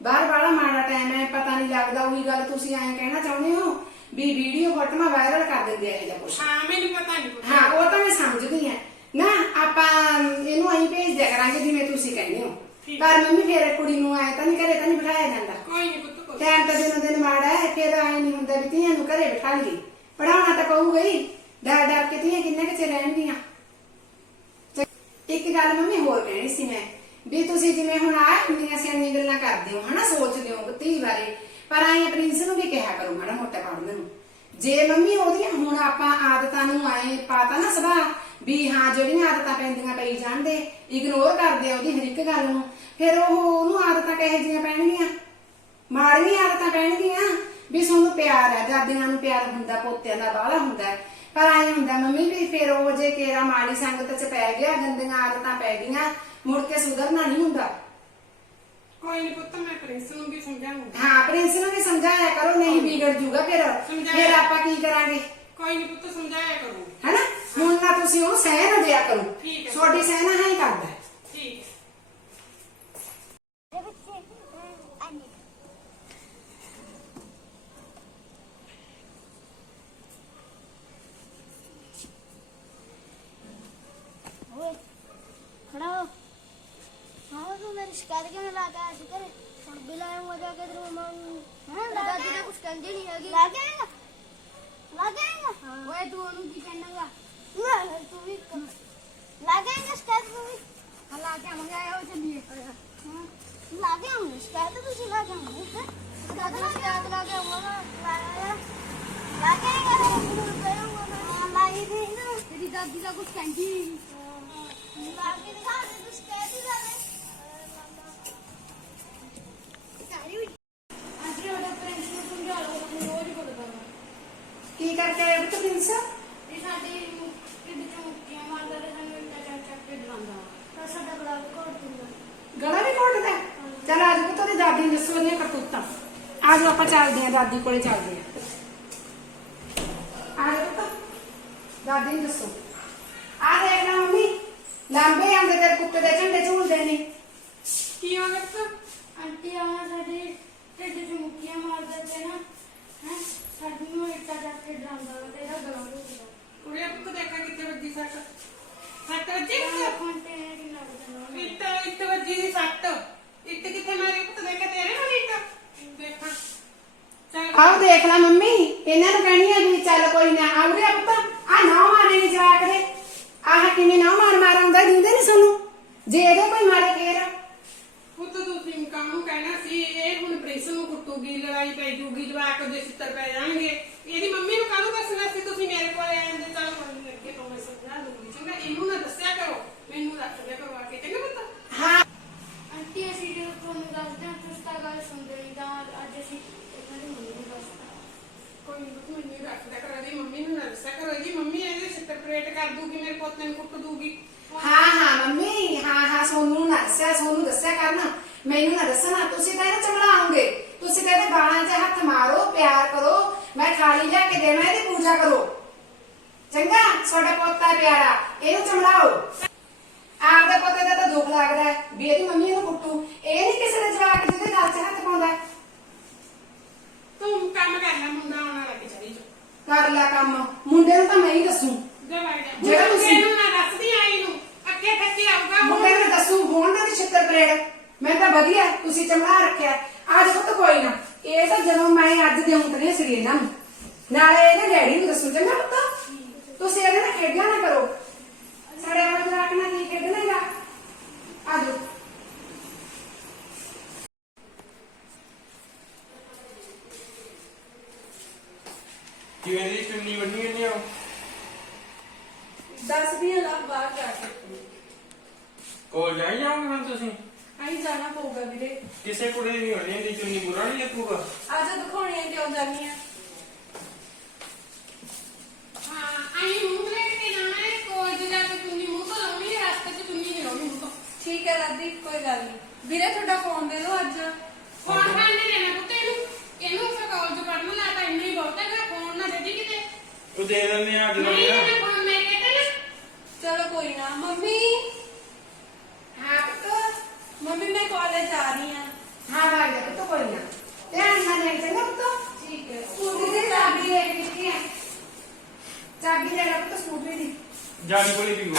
ਬਾਹਰ ਵਾਲਾ ਮਾੜਾ ਟਾਈਮ ਹੈ ਪਤਾ ਨਹੀਂ ਲੱਗਦਾ ਉਹੀ ਗੱਲ ਤੁਸੀਂ ਐਂ ਕਹਿਣਾ ਚਾਹੁੰਦੇ ਹੋ ਵੀ ਵੀਡੀਓ ਫੋਟੋਆਂ ਵਾਇਰਲ ਕਰ ਦਿੰਦੇ ਆ ਇਹ ਜਿਹਾ ਕੁਛ।
ਹਾਂ ਮੈਨੂੰ ਪਤਾ ਨਹੀਂ
ਹਾਂ ਉਹ ਤਾਂ ਮੈਂ ਸਮਝਦੀ ਆ ਨਾ ਆਪਾਂ ਇਹਨੂੰ ਅਹੀਂ ਭੇਜ ਦਿਆ ਕਰਾਂਗੇ ਜਿਵੇਂ ਤੁਸੀਂ ਕਹਿੰਦੇ ਹੋ। ਪਰ ਮੰਮੀ ਫੇਰ ਕੁੜੀ ਨੂੰ ਆਏ ਤਾਂ ਨਹੀਂ ਘਰੇ ਤਾਂ ਨਹੀਂ ਬਿਠਾਇਆ ਜਾਂਦਾ।
ਕੋਈ ਨਹੀਂ ਪੁੱਤ ਕੋਈ
ਟਾਈਮ ਤਾਂ ਦਿਨੋਂ ਦਿਨ ਮਾੜਾ ਹੈ ਫਿਰ ਆਏ ਨਹੀਂ ਹੁੰਦਾ ਵੀ ਧੀਆਂ ਨੂੰ ਘਰੇ ਬਿਠਾ ਲਈਏ। ਪੜਾਉਣਾ ਤਾਂ ਪਊਗਾ ਹੀ। ਡਰ ਡਰ ਕੇ ਧੀਆਂ ਕਿੰਨੇ ਕੁ ਚਿਰ ਰਹਿਣਗੀਆਂ। ਇੱਕ ਗੱਲ ਮੰਮੀ ਹੋਰ ਕਹਿਣੀ ਸੀ ਮੈਂ। ਵੀ ਤੁਸੀਂ ਜਿਵੇਂ ਹੁਣ ਆ ਇੰਨੀਆਂ ਸਿਆਣੀਆਂ ਗੱਲਾਂ ਕਰਦੇ ਹੋ, ਹਨਾ, ਸੋਚਦੇ ਹੋ ਧੀ ਬਾਰੇ, ਪਰ ਆਏ ਪ੍ਰਿੰਸ ਨੂੰ ਵੀ ਕਿਹਾ ਕਰੋ ਮਾੜਾ ਮੋਟਾ ਪੜਨ ਨੂੰ ਜੇ ਮੰਮੀ ਉਹਦੀਆਂ, ਹੁਣ ਆਪਾਂ ਆਦਤਾਂ ਨੂੰ ਆਏ ਪਾਤਾ ਨਾ ਸੁਭਾਅ, ਵੀ ਹਾਂ, ਜਿਹੜੀਆਂ ਆਦਤਾਂ ਪੈਂਦੀਆਂ ਪਈ ਜਾਂਦੇ ਇਗਨੋਰ ਕਰਦੇ ਆ ਉਹਦੀ ਹਰ ਇੱਕ ਗੱਲ ਨੂੰ, ਫਿਰ ਉਹ ਉਹਨੂੰ ਆਦਤਾਂ ਕਹੇ ਜੀਆਂ ਪੈਣਗੀਆਂ? ਮਾੜੀਆਂ ਆਦਤਾਂ ਪੈਣਗੀਆਂ, ਵੀ ਸਾਨੂੰ ਪਿਆਰ ਹੈ, ਦਾਦੀਆਂ ਨੂੰ ਪਿਆਰ ਹੁੰਦਾ, ਪੋਤਿਆਂ ਦਾ ਬਾਹਲਾ ਹੁੰਦਾ ਪਰ ਆਏ ਹੁੰਦਾ ਮੰਮੀ ਵੀ ਫਿਰ ਉਹ ਜੇ ਕੇਰਾ ਮਾੜੀ ਸੰਗਤ ਚ ਪੈ ਗਿਆ, ਗੰਦੀਆਂ ਆਦਤਾਂ ਪੈ ਗਈਆਂ ਮੁੜ ਕੇ ਸੁਧਰਨਾ ਨਹੀਂ ਹੁੰਦਾ।
ਕੋਈ ਨਹੀਂ ਪੁੱਤ ਮੈਂ ਪ੍ਰਿੰਸ ਨੂੰ ਵੀ ਸਮਝਾਉਂਗਾ
ਹਾਂ ਪ੍ਰਿੰਸ ਨੂੰ ਵੀ ਸਮਝਾਇਆ ਕਰੋ ਨਹੀਂ ਵਿਗੜ ਜੂਗਾ ਫਿਰ।
ਸਮਝਾਇਆ।
ਫਿਰ ਆਪਾਂ ਕੀ ਕਰਾਂਗੇ?
ਕੋਈ ਨਹੀਂ ਪੁੱਤ ਸਮਝਾਇਆ ਕਰੂੰ
ਹੈਨਾ? ਹੁਣ ਨਾ ਤੁਸੀਂ ਉਹਨੂੰ ਸਹਿ ਨਾ ਦਿਆ ਕਰੋ।
ਠੀਕ ਹੈ।
ਤੁਹਾਡੀ ਸਹਿ ਨਾ ਹੀ ਕਰਦਾ। ਹੈ।
ਠੀਕ ਹੈ
ਓਏ ਖੜਾ ਹੋ ਤੂੰ ਮੇਰੀ ਸ਼ਿਕਾਇਤ ਕਿਵੇਂ ਲਾ ਕੇ ਆਇਆ ਸੀ ਘਰੇ ਹੁਣ ਵੀ ਲਾਇਆ ਜਾ ਕੇ ਤੇਰੀ ਮੰਮਾ ਨੂੰ ਹੈ ਦਾਦੀ ਨੇ ਕੁਝ ਕਹਿੰਦੀ ਨਹੀਂ ਹੈਗੀ ਲਾ ਕੇ ਆਏਗਾ ਲਾ ਕੇ ਆਏਗਾ ਓਏ ਤੂੰ ਉਹਨੂੰ ਕੀ ਕਹਿਣਾਗਾ ਨਾ ਤੂੰ ਵੀ ਲਾ ਕੇ ਆਏਗਾ ਸ਼ਿਕਾਇਤ ਤੂੰ ਵੀ ਹਾਂ ਲਾ ਕੇ ਆਵਾਂਗੇ ਆਇਆ ਹੋ ਚੱਲੀਏ ਹਾਂ ਲਾ ਕੇ ਆਉਂਗੇ ਸ਼ਿਕਾਇਤ ਤੁਸੀਂ ਲਾ ਕੇ ਆਉਂਗੇ ਹੈ ਦਾਦੀ ਨੂੰ ਸ਼ਿਕਾਇਤ ਲਾ ਕੇ ਆਉਂਗਾ ਲਾ ਕੇ ਆਏਗਾ ਮੈਨੂੰ ਕਹੂੰਗਾ ਮੈਂ ਲਾ ਹੀ ਦੇ ਤੇਰੀ ਦਾਦੀ ਦਾ ਕੁਝ ਕਹਿੰਦੀ ਲਾ ਕੇ ਦਿਖਾ ਦੇ ਦਾਦੀ
ਕੋਲੇ ਚੱਲਦੇ ਆਂ ਆ ਜਾ ਪੁੱਤ ਦਾਦੀ ਨੂੰ ਦੱਸੋ। ਆ ਦੇਖ ਨਾ ਮੰਮੀ ਲਾਂਬੇ ਆਂਦੇ ਤੇ ਕੁੱਤੇ ਦੇ ਝੰਡੇ ਝੂਲਦੇ ਨੇ।
ਕੀ ਹੋ ਗਿਆ ਪੁੱਤ?
ਆਂਟੀ ਆ ਸਾਡੇ ਢਿੱਡ ਚ ਮੁੱਕੀਆਂ ਮਾਰਦਾ ਤੇ ਨਾ। ਹੈ ਸਾਨੂੰ ਇੱਟਾ ਚੱਕ ਕੇ ਡਰਾਉਂਦਾ ਵਾ ਤੇ ਇਹਦਾ ਗਲਾ ਘੁੱਟਦਾ
ਕੁੜੀਆ ਪੁੱਤ ਦੇਖਾ ਕਿੱਥੇ ਵੱਜੀ ਸੱਟ। ਸੱਟ ਵੱਜੀ ਕਿੱਥੇ?
ਨਾ
ਇੱਟ ਇੱਟ ਵੱਜੀ ਦੀ ਸੱਟ। ਇੱਟ ਕਿੱਥੇ ਮਾਰੀ ਪੁੱਤ? ਦੇਖਾ ਤੇਰੇ ਇੱਟ ਚੱਲ
ਆਓ ਦੇਖ ਲੈ ਮੰਮੀ ਇਹਨਾਂ ਨੂੰ ਕਹਿਣੀ ਆ ਵੀ ਚੱਲ ਕੋਈ ਨਾ ਆਉਰੇ ਪੁੱਤ ਆ ਨਾ ਮਾਰੇ ਨਹੀਂ ਜਵਾਕ ਦੇ। ਆਹ ਕਿਵੇਂ ਨਾ ਮਾਰ ਮਾਰ ਆਉਂਦਾ ਦਿੰਦੇ ਨਹੀਂ ਸਾਨੂੰ? ਜੇ ਇਹਦੇ ਕੋਈ ਮਾਰੇ ਫੇਰ।
ਪੁੱਤ ਤੁਸੀਂ ਕਾਹਨੂੰ ਕਹਿਣਾ ਸੀ? ਇਹ ਹੁਣ ਪ੍ਰਿੰਸ ਨੂੰ ਕੁੱਟੂਗੀ ਲੜਾਈ ਪੈ ਜੂਗੀ ਜਵਾਕ ਦੇ ਛਿੱਤਰ ਪੈ ਜਾਣਗੇ। ਇਹਦੀ ਮੰਮੀ ਨੂੰ ਕਾਹਨੂੰ ਦੱਸਣਾ ਸੀ ਤੁਸੀਂ ਮੇਰੇ ਕੋਲ ਆਏ ਹੁੰਦੇ? ਚੱਲ ਮੰਮੀ ਅੱਗੇ ਤੋਂ ਮੈਂ ਸਮਝਾ ਦੂੰਗੀ। ਚੰਗਾ ਇਹਨੂੰ ਨਾ ਦੱਸਿਆ ਕਰੋ। ਮੈਨੂੰ ਦੱਸ ਦਿਆ ਕਰੋ ਆ ਕੇ ਚੰਗਾ ਪੁੱਤ?
ਹਾਂ।
ਆਂਟੀ ਅਸੀਂ ਜੇ ਤੁਹਾਨੂੰ ਦੱਸਦੇ ਹਾਂ ਤੁਸੀਂ ਤਾਂ ਗੱਲ ਸੁਣਦੇ ਨਹੀਂ ਤਾਂ ਅੱਜ ਅਸੀਂ ਇਹਨਾਂ ਦੀ ਮੰਮੀ ਨੂੰ ਦੱਸਦਾ
ਕੋਈ ਨਹੀਂ ਪੁੱਤ ਮੈਨੂੰ ਇਹਦੀ ਮੰਮੀ ਨੂੰ ਨਾ ਦੱਸਿਆ ਕਰੋ ਇਹਦੀ ਮੰਮੀ ਇਹਦੇ ਛਿੱਤਰ ਪਰੇਟ ਕਰ ਦੂਗੀ ਮੇਰੇ ਪੁੱਤ ਨੂੰ ਕੁੱਟ ਦੂਗੀ
ਹਾਂ ਹਾਂ, ਮੰਮੀ, ਹਾਂ ਹਾਂ, ਸੋਨੂੰ ਨਾ ਦੱਸਿਆ, ਸੋਨੂੰ ਦੱਸਿਆ ਕਰਨਾ। ਮੈਨੂੰ ਨਾ ਦੱਸਣਾ ਤੁਸੀਂ ਤਾਂ ਇਹਨੂੰ ਚਮੜਾਉਂਗੇ ਤੁਸੀਂ ਤਾਂ ਇਹਦੇ ਬਾਲਾਂ 'ਚ ਹੱਥ ਮਾਰੋ, ਪਿਆਰ ਕਰੋ। ਮੈਂ ਖਾਲੀ ਲਿਆ ਕੇ ਦੇਵਾਂ ਇਹਦੀ ਪੂਜਾ ਕਰੋ। ਚੰਗਾ, ਤੁਹਾਡਾ ਪੋਤਾ ਪਿਆਰਾ, ਇਹਨੂੰ ਚਮੜਾਓ ਆਪਦੇ ਪੋਤੇ ਦਾ ਤਾਂ ਦੁੱਖ ਲੱਗਦਾ ਹੈ, ਵੀ ਇਹਦੀ ਮੰਮੀ ਇਹਨੂੰ ਕੁੱਟੂ। ਇਹ ਨਹੀਂ ਕਿਸੇ ਦੇ ਜਵਾਕ ਜਿਹਦੇ ਗੱਲ 'ਚ ਹੱਥ ਪਾਉਂਦਾ।
ਤੂੰ ਕੰਮ ਕਰ ਲੈ ਮੁੰਡਾ ਆਉਣਾ ਲੱਗ ਚਾਹੀ ਜੋ।
ਕਰ ਲੈ ਕੰਮ। ਮੁੰਡੇ ਨੂੰ ਤਾਂ ਮੈਂ ਹੀ ਦੱਸੂ।
ਜਾ ਵਗ ਜਾ।
ਜਿਹੜਾ
ਜਿਹੜਾ
ਤੁਸੀਂ-
ਨੂੰ ਨਾ ਦੱਸਦੀ ਆਈ ਨੂੰ। ਅੱਗੇ ਥੱਕੇ ਆਊਗਾ
ਮੁੰਡੇ ਨੂੰ ਦੱਸੂ ਹੋਣ ਨਾ ਦੀ ਛਿੱਤਰ ਪਰੇਡ ਮੈਂ ਤਾਂ ਵਧੀਆ ਤੁਸੀਂ ਚਮੜਾ ਰੱਖਿਆ। ਅੱਜ ਪੁੱਤ ਕੋਈ ਨਾ ਇਹ ਤਾਂ ਜਦੋਂ ਮੈਂ ਅੱਜ ਦੇ ਉਂਤਰੇ ਸਰੀ ਇਹਨਾਂ ਨੂੰ। ਨਾਲੇ ਇਹਦੇ ਡੈਡੀ ਨੂੰ ਦੱਸੂ ਚੰਗਾ ਪੁੱਤ। ਤੁਸੀਂ ਇਹਦੇ ਨਾਲ ਖੇਡਿਆ ਨਾ ਕਰੋ। ਸਾਡੇ ਵਾਲਾ ਜਵਾਕ ਨਾਲ ਕੀ ਖੇਡਣਾ ਹੈਗਾ। ਆਜੋ
ਕਿਵੇਂ ਦੀ ਚੁੰਨੀ ਬੰਨੀ ਜਾਂਦੀ ਆ।
ਦਸ ਵੀਹ ਲੱਖ ਬਾਹਰ ਜਾ ਕੇ
ਕੋਲ ਲੈ ਜਾਓਗੇ ਹੁਣ ਤੁਸੀਂ?
ਆਈ ਜਾਣਾ ਪਊਗਾ ਵੀਰੇ।
ਕਿਸੇ ਕੁੜੀ ਦੀ ਨਹੀਂ ਹੋਣੀ ਇਹਦੀ ਚੁੰਨੀ ਬੁਰਾ ਨਹੀਂ ਲੱਗੂਗਾ।
ਅੱਜ ਕਿਉਂ ਜਾਨੀਆਂ
ਹਾਂ ਆਈ ਮੂੰਹ ਲੈ ਕੇ ਜਾਣਾ ਹੈ ਕੋਈ ਜਾ ਕੇ ਚੁੰਨੀ ਮੂੰਹ ਤੋਂ ਲਾਉਣੀ ਹੈ ਰਸਤੇ 'ਚ ਚੁੰਨੀ ਨਹੀਂ ਲਾਉਣੀ ਮੂੰਹ ਤੋਂ।
ਠੀਕ ਹੈ ਦਾਦੀ ਕੋਈ ਗੱਲ ਨਹੀਂ। ਵੀਰੇ ਤੁਹਾਡਾ ਫੋਨ ਦੇ ਦਿਓ ਅੱਜ
ਫੋਨ ਫਾਨ ਨਹੀਂ ਲੈਣਾ ਪੁੱਤ ਇਹਨੂੰ ਇਹਨੂੰ ਫਿਰ ਕਾਲਜ ਪੜਨ ਲਾ ਤਾਂ ਇੰਨਾ ਹੀ ਬਹੁਤ ਹੈਗਾ ਫੋਨ ਨਾ ਦੇ ਦੀ ਕਿਤੇ
ਉਹ ਦੇ ਦਿੰਦੇ ਆ ਜਦੋਂ
ਨਹੀਂ
ਨਾ
ਲੈਣਾ ਫੋਨ ਮੈਂ ਕਹਿੰਦਾ ਨਾ
ਚਲੋ ਕੋਈ ਨਾ ਮੰਮੀ
ਹਾਂ ਪੁੱਤ
ਮੰਮੀ ਮੈਂ ਕਾਲਜ ਆ ਰਹੀ ਹਾਂ
ਹਾਂ ਭਾਈ ਦਾ ਪੁੱਤ ਕੋਈ ਨਾ ਧਿਆਨ ਨਾਲ ਲੈ ਚੰਗਾ ਪੁੱਤ
ਠੀਕ ਹੈ
ਸਕੂਟਰੀ ਦੀ ਚਾਬੀ ਲੈ ਕੇ ਦਿੱਤੀ ਹੈ ਚਾਬੀ ਲੈ ਲੈ ਪੁੱਤ ਸਕੂਟਰੀ ਦੀ
ਜਾਲੀ ਕੋਲੀ ਵੀ ਹੋ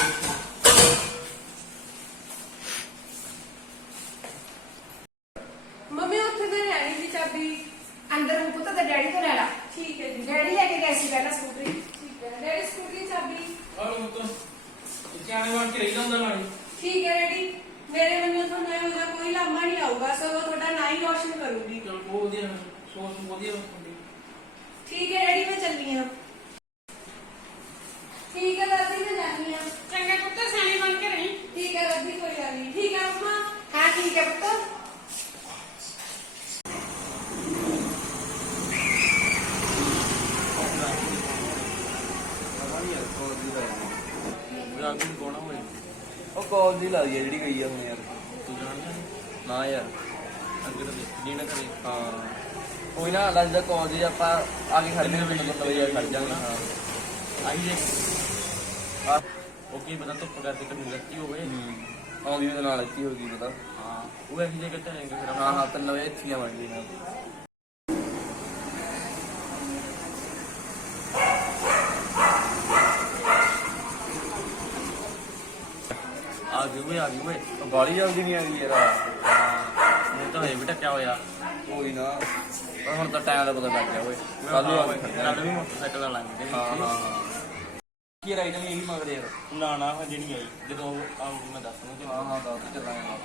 ਮੰਮੀ ਉੱਥੇ ਤੇ ਰਹਿਣੀ ਦੀ ਚਾਬੀ
ਅੰਦਰ ਉਹ ਪੁੱਤ ਤੇ ਡੈਡੀ ਤੋਂ ਲੈ ਲਾ
ਠੀਕ ਹੈ ਜੀ
ਡੈਡੀ ਲੈ ਕੇ ਗਏ ਸੀ ਪਹਿਲਾਂ ਸਕੂਟਰੀ
ਠੀਕ ਹੈ ਡੈਡੀ ਸਕੂਟਰੀ ਚਾਬੀ
ਆਲੋ ਮੁੱਤ ਚਾਣੇ ਵਾਂ ਕੇ ਰਹੀ ਜਾਂਦਾ ਨਾਲੇ
ਠੀਕ ਹੈ ਡੈਡੀ ਮੇਰੇ ਵੱਲੋਂ ਤੁਹਾਨੂੰ ਇਹੋ ਜਿਹਾ ਕੋਈ ਲਾਮਾ ਨਹੀਂ ਆਊਗਾ ਸਗੋਂ ਤੁਹਾਡਾ ਨਾਂ ਹੀ ਰੋਸ਼ਨ ਕਰੂੰਗੀ
ਚਲ ਬਹੁਤ ਵਧੀਆ ਸੋਚ ਵਧੀਆ ਹੁੰਦੀ
ਠੀਕ ਹੈ ਡੈਡੀ ਮੈਂ ਚੱਲੀ ਹਾਂ ਠੀਕ ਹੈ ਦਾਦੀ ਮੈਂ ਜਾਣੀ ਹਾਂ
ਚੰਗਾ ਪੁੱਤ ਸਿਆਣੀ ਬਣ ਕੇ ਰਹੀ
ਠੀਕ ਹੈ ਦਾਦੀ ਕੋਈ ਗੱਲ ਨਹੀਂ ਠੀਕ ਹੈ ਮੰਮਾ
ਹਾਂ ਠੀਕ ਹੈ ਪੁੱਤ
ਉਹ ਕਾਲ ਦੀ ਲੱਗਦੀ ਹੈ ਜਿਹੜੀ ਗਈ ਆ ਹੁਣ ਯਾਰ।
ਤੂੰ ਜਾਣਦਾ
ਨਾ ਯਾਰ।
ਅੱਗੇ ਤਾਂ ਦੇਖੀ ਨਾ ਕਰੇ।
ਹਾਂ। ਕੋਈ ਨਾ ਲੱਗਦਾ ਕਾਲ ਦੀ ਆਪਾਂ ਆ ਕੇ ਖੜ ਜਾਣਾ ਮਤਲਬ ਵਜੇ ਖੜ ਜਾਣਾ ਹਾਂ।
ਆਈ ਜੇ।
ਆ।
ਓਕੇ ਬਤਾ ਧੁੱਪ ਕਰਕੇ ਕੰਨੀ ਲੱਤੀ ਹੋਵੇ।
ਆਉਂਦੀ ਉਹਦੇ ਨਾਲ ਇੱਥੇ ਹੋ ਗਈ ਪਤਾ।
ਹਾਂ ਉਹ ਇਹੀ ਜੇ ਕਿਤੇ ਆਏਗਾ ਫਿਰ
ਹਾਂ ਹਾਂ ਤਿੰਨ ਵਜੇ ਇੱਥੇ ਗਈ ਨਾ ਆ ਗਈ ਓਏ ਆ ਗਈ ਓਏ ਗਾਲੀ ਜਲਦੀ ਨਹੀਂ ਆ ਗਈ ਯਾਰ। ਹਾਂ ਇਹ ਤਾਂ ਹੈ ਵੀ ਟੱਕਿਆ ਹੋਇਆ। ਕੋਈ ਨਾ। ਪਰ ਹੁਣ ਤਾਂ ਟਾਈਮ ਦਾ ਪਤਾ ਲੱਗ ਗਿਆ ਓਏ। ਕੱਲ ਨੂੰ ਆ ਕੇ
ਕੱਲ ਵੀ। ਮੋਟਰਸਾਈਕਲ ਨਾਲ ਲੰਘਦੇ
ਹਾਂ ਹਾਂ ਹਾਂ। ਕੀ ਰਾਈਟ ਨਹੀਂ ਇਹੀ ਮੰਗ ਰਿਹਾ
ਨਾ ਨਾ ਹਜੇ ਨਹੀਂ ਆਈ। ਜਦੋਂ ਆਉਂਗੀ ਮੈਂ ਦੱਸ ਦੂੰਗਾ
ਹਾਂ ਹਾਂ ਦੱਸ ਚੱਲਾਂਗੇ ਨਾਲ।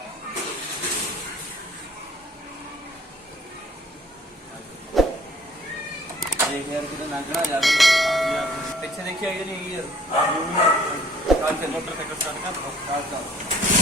ਦੇਖ ਯਾਰ ਕਿਤੇ ਲੰਘਣਾ ਜਾਵੇ। ਪਿੱਛੇ ਦੇਖਿਆ ਕਿ ਨਹੀਂ ਯਾਰ। ਚੱਲ ਚੱਲ
ਮੋਟਰਸਾਈਕਲ ਸਟਾਰਟ ਕਰ